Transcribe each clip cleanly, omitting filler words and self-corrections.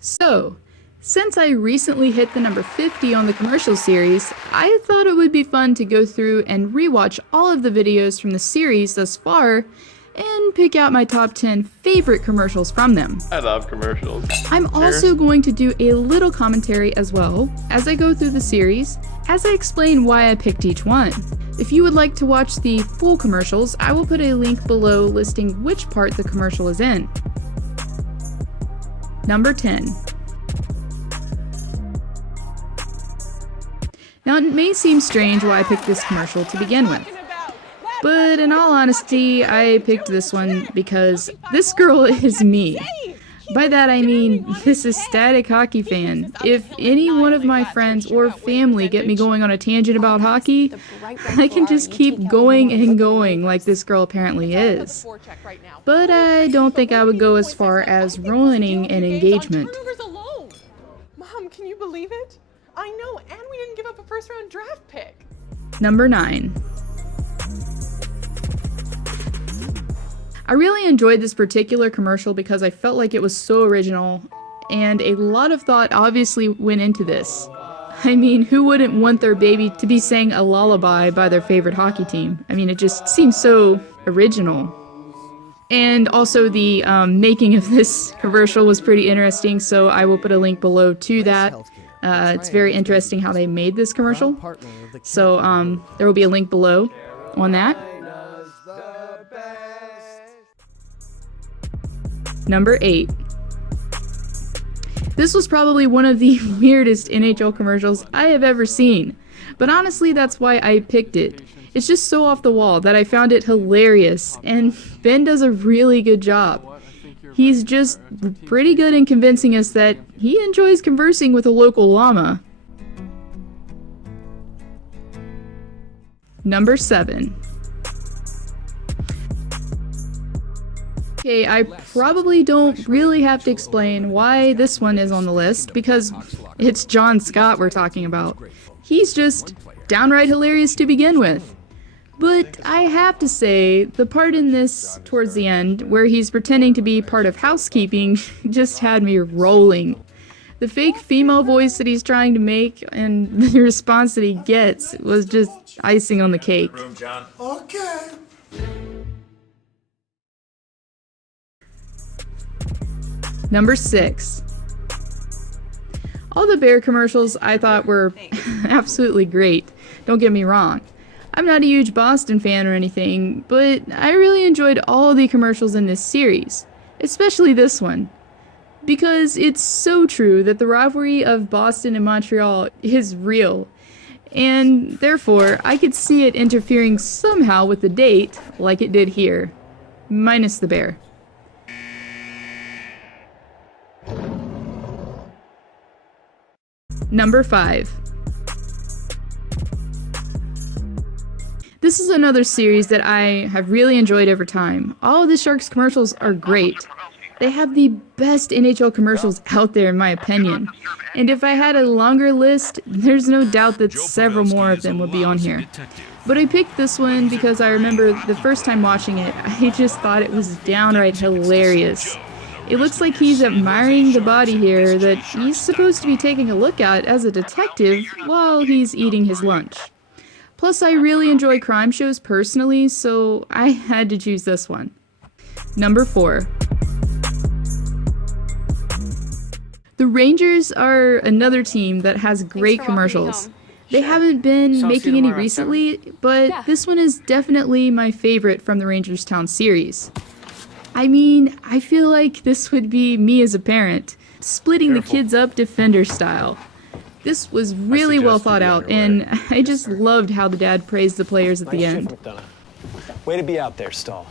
So, since I recently hit the number 50 on the commercial series, I thought it would be fun to go through and rewatch all of the videos from the series thus far and pick out my top 10 favorite commercials from them. I love commercials. I'm also going to do a little commentary as well as I go through the series, as I explain why I picked each one. If you would like to watch the full commercials, I will put a link below listing which part the commercial is in. Number 10. Now, it may seem strange why I picked this commercial to begin with, but in all honesty, I picked this one because this girl is me. By that I mean this ecstatic hockey fan. If any one of my friends or family get me going on a tangent about hockey, I can just keep going and going like this girl apparently is. But I don't think I would go as far as ruining an engagement. Mom, can you believe it? I know, and we didn't give up a first-round draft pick. Number 9. I really enjoyed this particular commercial because I felt like it was so original, and a lot of thought obviously went into this. I mean, who wouldn't want their baby to be sang a lullaby by their favorite hockey team? I mean, it just seems so original. And also the making of this commercial was pretty interesting, so I will put a link below to that. It's very interesting how they made this commercial. So there will be a link below on that. Number 8. This was probably one of the weirdest NHL commercials I have ever seen, but honestly that's why I picked it. It's just so off the wall that I found it hilarious, and Ben does a really good job. He's just pretty good in convincing us that he enjoys conversing with a local llama. Number 7. Okay, I probably don't really have to explain why this one is on the list, because it's John Scott we're talking about. He's just downright hilarious to begin with. But I have to say, the part in this towards the end, where he's pretending to be part of housekeeping, just had me rolling. The fake female voice that he's trying to make and the response that he gets was just icing on the cake. Okay. Number 6. All the bear commercials I thought were absolutely great, don't get me wrong. I'm not a huge Boston fan or anything, but I really enjoyed all the commercials in this series, especially this one, because it's so true that the rivalry of Boston and Montreal is real, and therefore I could see it interfering somehow with the date like it did here, minus the bear. Number 5. This is another series that I have really enjoyed over time. All of the Sharks commercials are great. They have the best NHL commercials out there in my opinion. And if I had a longer list, there's no doubt that several more of them would be on here. But I picked this one because I remember the first time watching it, I just thought it was downright hilarious. It looks like he's admiring the body here that he's supposed to be taking a look at as a detective while he's eating his lunch. Plus, I really enjoy crime shows personally, so I had to choose this one. Number 4. The Rangers are another team that has great commercials. They haven't been making any recently, but this one is definitely my favorite from the Rangers Town series. I mean, I feel like this would be me as a parent, splitting the kids up defender style. This was really well thought out, and I just loved how the dad praised the players at the end. Way to be out there, Stahl.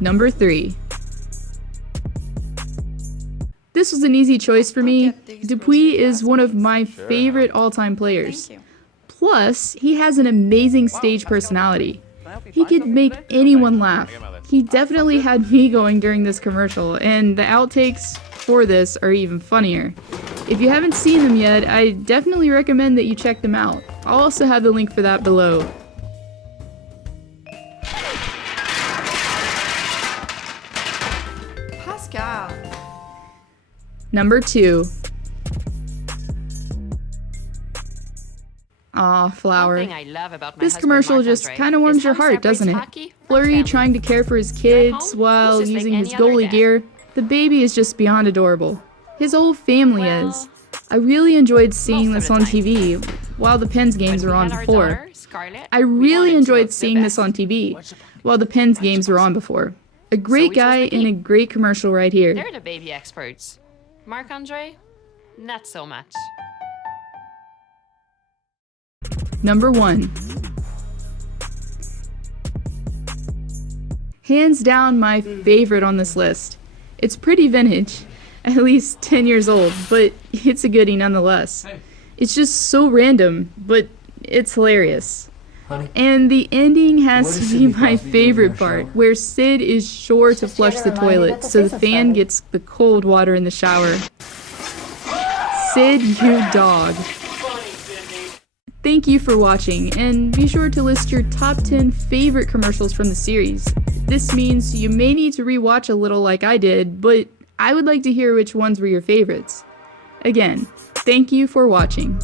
Number 3. This was an easy choice for me. Dupuis is one of my favorite all-time players. Plus, he has an amazing stage personality. He could make anyone laugh. He definitely had me going during this commercial, and the outtakes for this are even funnier. If you haven't seen them yet, I definitely recommend that you check them out. I'll also have the link for that below. Number 2. Aw, Flower. One thing I love about my This husband, commercial just Marc-Andre, kinda warms is your how he heart, doesn't it? celebrates hockey with Flurry family. trying to care for his kids home, while he's just like using his any other goalie dad. gear. The baby is just beyond adorable. His whole family Well, is. I really enjoyed seeing most this of on the time. TV while the Pens games When were we on had our before. daughter, Scarlett, I we really wanted to enjoyed look the seeing this best. on TV while the Pens games were on before. A great we chose guy the and a team. great commercial right here. They're the baby experts. Marc-Andre, not so much. Number 1. Hands down my favorite on this list. It's pretty vintage, at least 10 years old, but it's a goodie nonetheless. It's just so random, but it's hilarious. Honey? And the ending What has is to be Sidney my Crosby doing in favorite our part, shower? where Sid is sure to Just flush here the to remind you toilet that the so the season's fan started. gets the cold water in the shower. Sid, you dog. Thank you for watching, and be sure to list your top 10 favorite commercials from the series. This means you may need to rewatch a little like I did, but I would like to hear which ones were your favorites. Again, thank you for watching.